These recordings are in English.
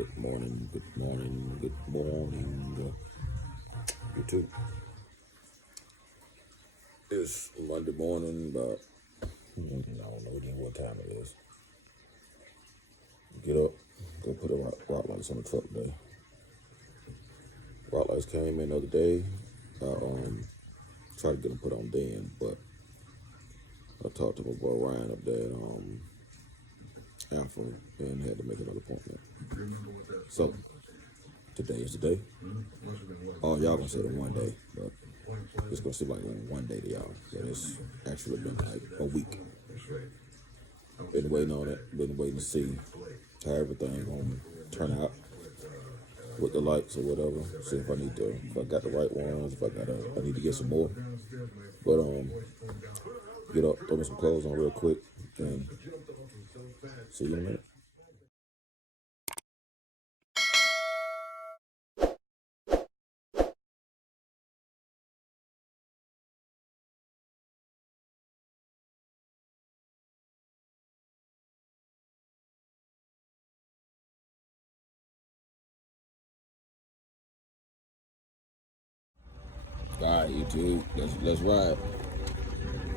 Good morning, good morning, good morning. You too. It's Monday morning, but I don't know even what time it is. Get up, go put a rock lights on the truck today. Rock lights came in the other day. I tried to get them put on then, but I talked to my boy Ryan up there at Alpha and had to make another appointment. So today is the day. Oh, y'all gonna say the one day, but it's gonna seem like one day to y'all. But it's actually been like a week. Been waiting on it. Been waiting to see how everything gonna turn out with the lights or whatever. See if I got the right ones. If I need to get some more. But get up, throw me some clothes on real quick, and see you in a minute. All right, YouTube, let's ride.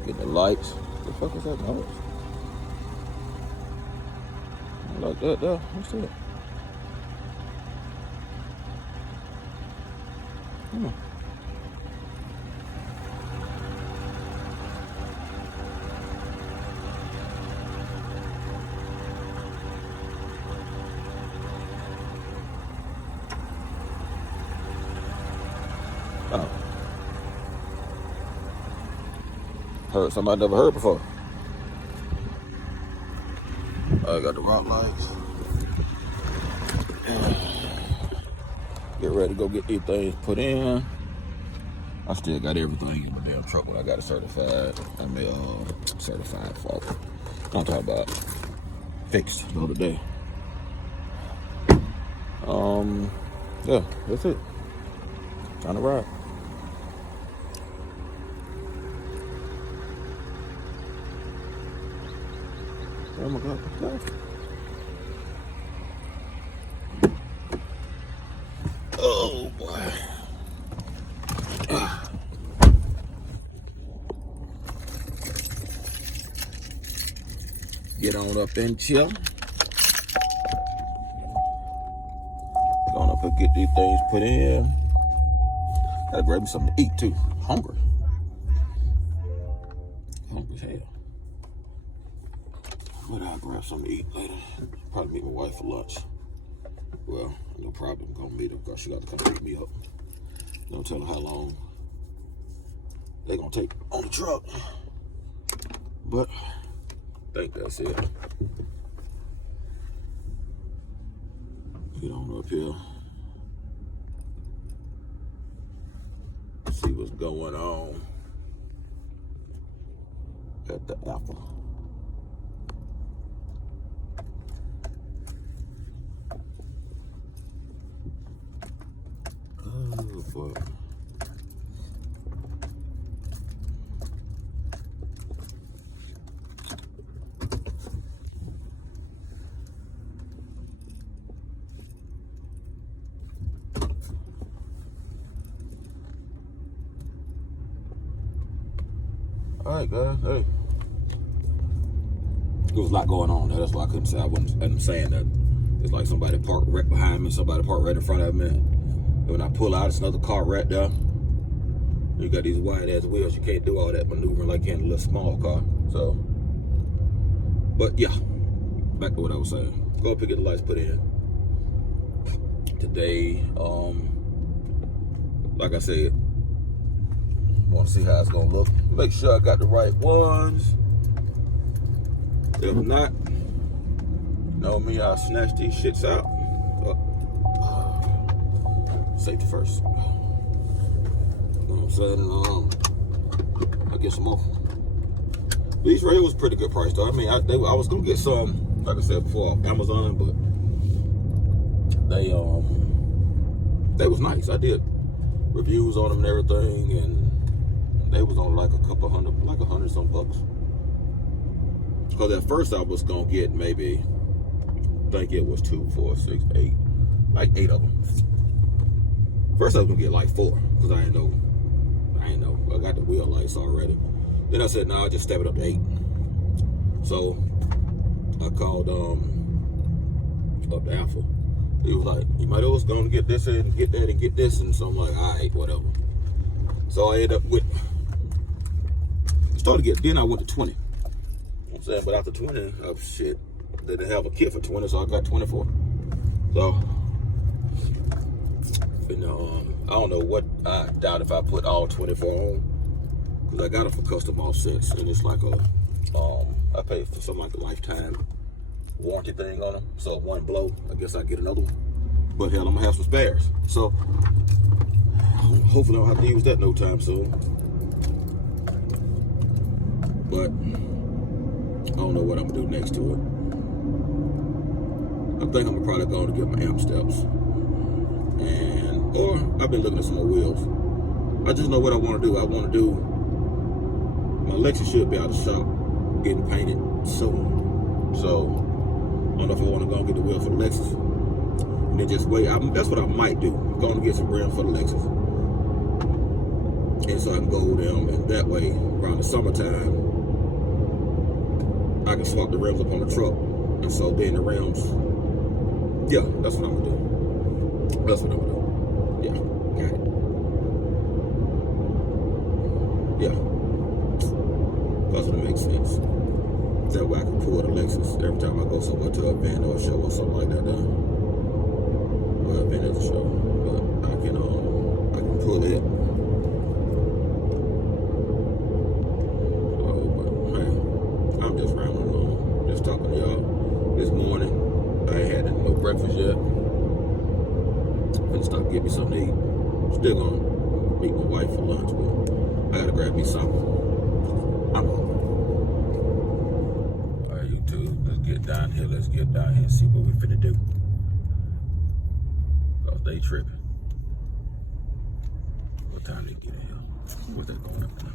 Get the lights. What the fuck is that noise? Like that there. What's that? Come on. Oh. Heard somebody I never heard before. I got the rock lights. Get ready to go get these things put in. I still got everything in my damn truck when I got it certified. Certified fault. I'm talking about fixed the other day. Yeah, that's it. Time to ride. Oh my God. Oh boy. Get on up and chill. Going up and get these things put in. Gotta grab me something to eat too. Hungry. Hungry as hell. But I'll grab something to eat later. Probably meet my wife for lunch. Well, no problem. I'm gonna meet her because she got to come pick me up. Don't tell her how long they're gonna take on the truck. But I think that's it. Get on up here. See what's going on at the Apple. Oh boy. All right, guys. Hey, there was a lot going on there. That's why I couldn't say. I'm saying that. It's like somebody parked right behind me, somebody parked right in front of me. And when I pull out, it's another car right there. You got these wide ass wheels. You can't do all that maneuvering like you in a little small car. So, but yeah, back to what I was saying. Go up and get the lights put in. Today, like I said, want to see how it's gonna look. Make sure I got the right ones. If not, know me, I'll snatch these shits out. Safety first. You know what I'm saying? I'll get some more. These right here was pretty good price though. I mean, I was gonna get some, like I said before, off Amazon, but they was nice. I did reviews on them and everything, and they was on like $100 some bucks. Because at first I was gonna get maybe, I think it was 2, 4, 6, 8. like 8 of them. First I was gonna get like 4, because I ain't know. I got the wheel lights already. Then I said, no, I'll just step it up to 8. So I called up to Alpha. He was like, you might always gonna get this and get that and get this, and so I'm like, all right, whatever. So I ended up with, then I went to 20. You know what I'm saying? But after 20, oh shit, they didn't have a kit for 20, so I got 24. So, you know, I don't know what, I doubt if I put all 24 on, because I got it for custom offsets, and it's like a, I paid for something like a lifetime warranty thing on them. So if one blow, I guess I get another one. But hell, I'm gonna have some spares. So hopefully I don't have to use that no time soon. But I don't know what I'm gonna do next to it. I think I'm probably going to get my amp steps. Or I've been looking at some more wheels. I just know what I want to do. I want to do, my Lexus should be out of the shop getting painted soon. So I don't know if I want to go and get the wheel for the Lexus. And then just wait. That's what I might do. I'm going to get some rims for the Lexus. And so I can go with them, and that way, around the summertime, I can swap the rims up on the truck. And so then the rims, yeah, that's what I'm going to do. That's what I'm going to do. Yeah, got it. Yeah. That's what it makes sense. That way I can pull the Lexus every time I go somewhere to an event or a show or something like that. Well, event is a show, but I can pull it. Oh, but man, I'm just rambling on, just talking to y'all. This morning, I ain't had no breakfast yet. I'm gonna stop getting me something to eat. Still gonna meet my wife for lunch, but I gotta grab me something. I'm hungry. Let's get down here. Let's get down here and see what we finna do. Cause they tripping. What time they get in here? What's that going up now?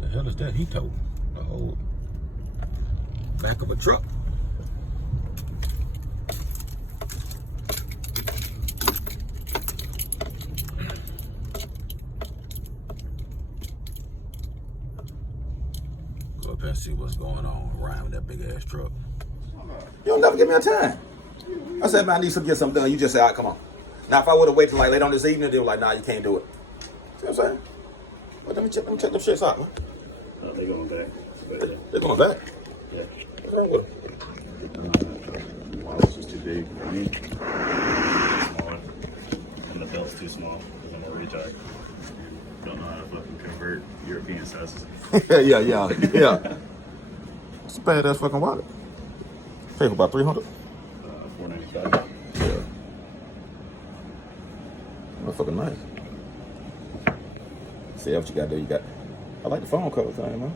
The hell is that he towed? The whole back of a truck. Go up and see what's going on around with that big ass truck. You don't never give me a time. I said, man, I need to get something done. You just say, all right, come on. Now, if I would have waited till like later on this evening, they were like, nah, you can't do it. See what I'm saying? Well, let me check them shits out, man. No, they're going back. They're going back? Yeah. What's wrong with them? Wow, this was too big for me. Smaller. And the belt's too small because I'm a retard. Don't know how to fucking convert European sizes. yeah. It's a badass fucking wallet. Pay for about $300. $495. Yeah. Motherfucking nice. See what you got there. You got. I like the phone cover thing, man.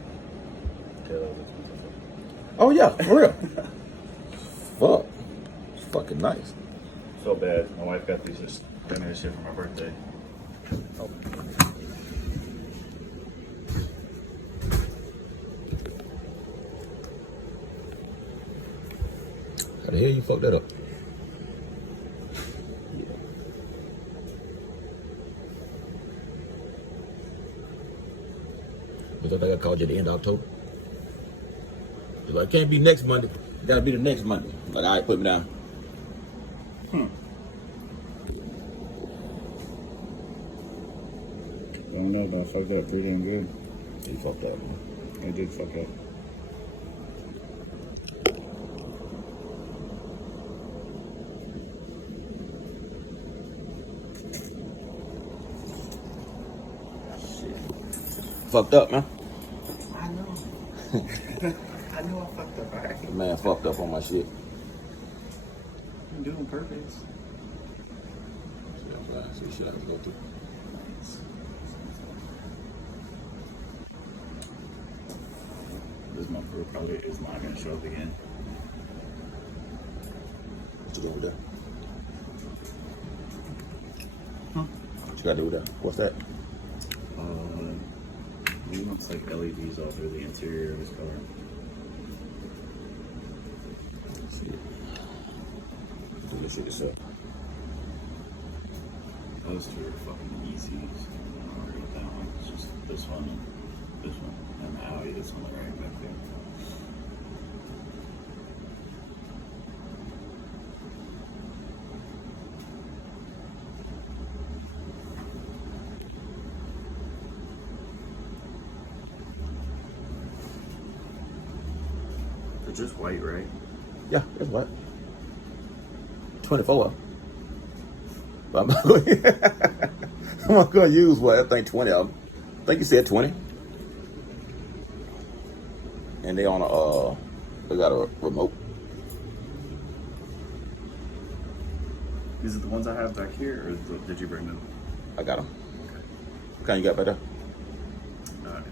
Oh yeah, for real. Fuck. It's fucking nice. So bad. My wife got these just dinner and shit for my birthday. Oh. How the hell you fucked that up? Because I think I called you at the end of October. It's like, can't be next Monday. It gotta be the next Monday. Like, all right, put me down. I don't know, but I fucked up pretty damn good. You fucked up, man. I did fuck up. Fucked up, man. I know. I know I fucked up, alright? The man fucked up on my shit. I'm doing purpose. See shit I have to go through. This motherfucker probably is not gonna show up again. What you doing with that? Huh? What you gotta do with that? What's that? He wants like LEDs all through the interior of his car. Let's see. Do this shit yourself. Those two are fucking easy. I'll read that one. It's just this one and this one. And the Audi, this one right back there. They're just white, right? Yeah, that's what. 24. But I'm not going to use what? I think 20 of them. I think you said 20. And they on they got a remote. Is it the ones I have back here, or did you bring them? I got them. Okay. What kind you got better?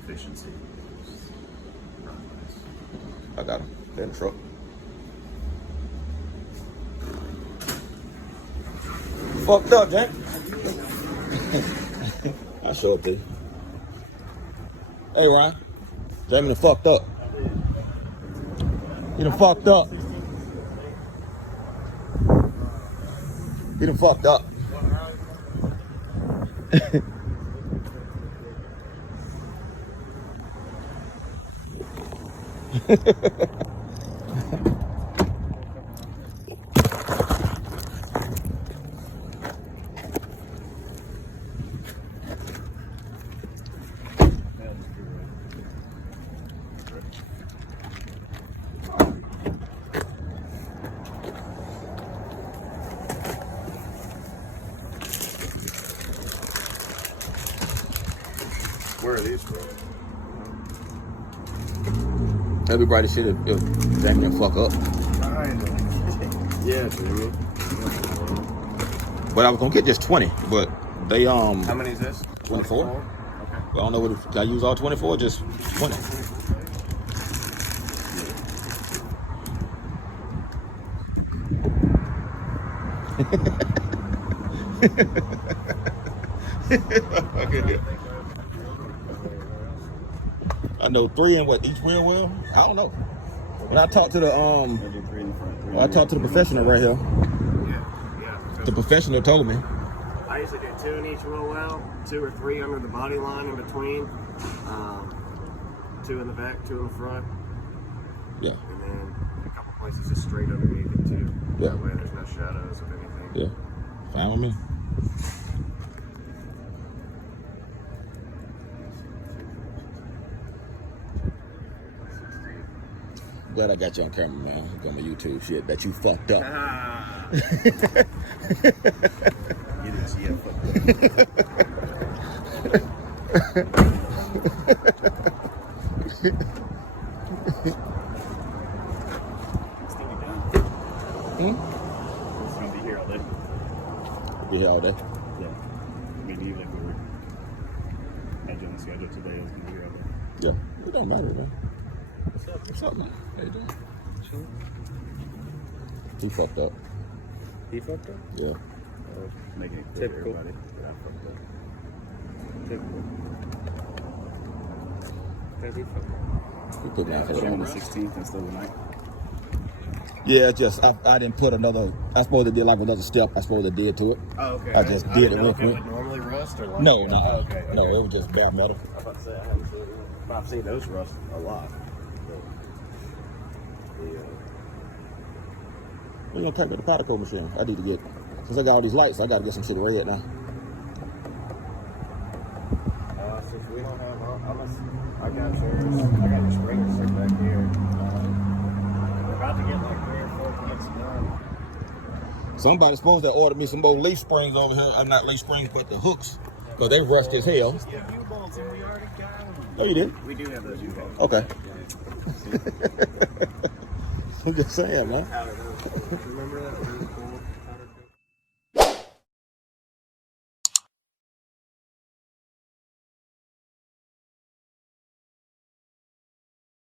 Efficiency. I got them. They're in the truck. Fucked up, Jack. I'll show it to you. Hey, Ryan. Jamie done fucked up. He done fucked up. He done fucked up. Where are these from? Everybody should have Jamie done fuck up. Yeah, dude. But I was gonna get just 20, but they How many is this? 24. Okay. I don't know what can I use all 24, just 20. I know 3 in what each rear wheel. I don't know. When I talked to the when I talked to the professional right here, Yeah. the professional told me. I usually do 2 in each wheel well, 2 or 3 under the body line in between, 2 in the back, 2 in the front, Yeah, and then a couple places just straight underneath it too. Yeah. That way there's no shadows of anything. yeah. Fine with me. Glad I got you on camera, man. Got my YouTube shit that you fucked up. You didn't see it. It's gonna be here all day. Be here all day. Yeah. I mean, even if we were edging on the schedule today, it's gonna be here all day. Yeah, it don't matter, man. What's up, man? How you doing? He fucked up. He fucked up? Yeah. Making it clear to Typical. everybody that I fucked up. He fucked up. He put me out for Put the on the moment. 16th instead of the 9th. Yeah, just I didn't put another. I supposed to did like another step. I supposed to did to it. Oh, okay. I just did didn't it know real if it quick. would normally rust or like No, no, Oh, okay. no. It was just bare metal. I was about to say I haven't seen it. But I've seen those rust a lot. We're gonna take me to the particle machine. I need to get since I got all these lights. I got to get some shit red now. Since we don't have, I got the sprinter sitting back here. We're about to get like 3 or 4 months done. Somebody's supposed to order me some more leaf springs over here. I'm not leaf springs, but the hooks, because they rust as hell. Yeah, U-bolts and we already got them. Oh, you did? We do have those U-bolts. Okay. I'm just saying, man. Remember that? Really cool.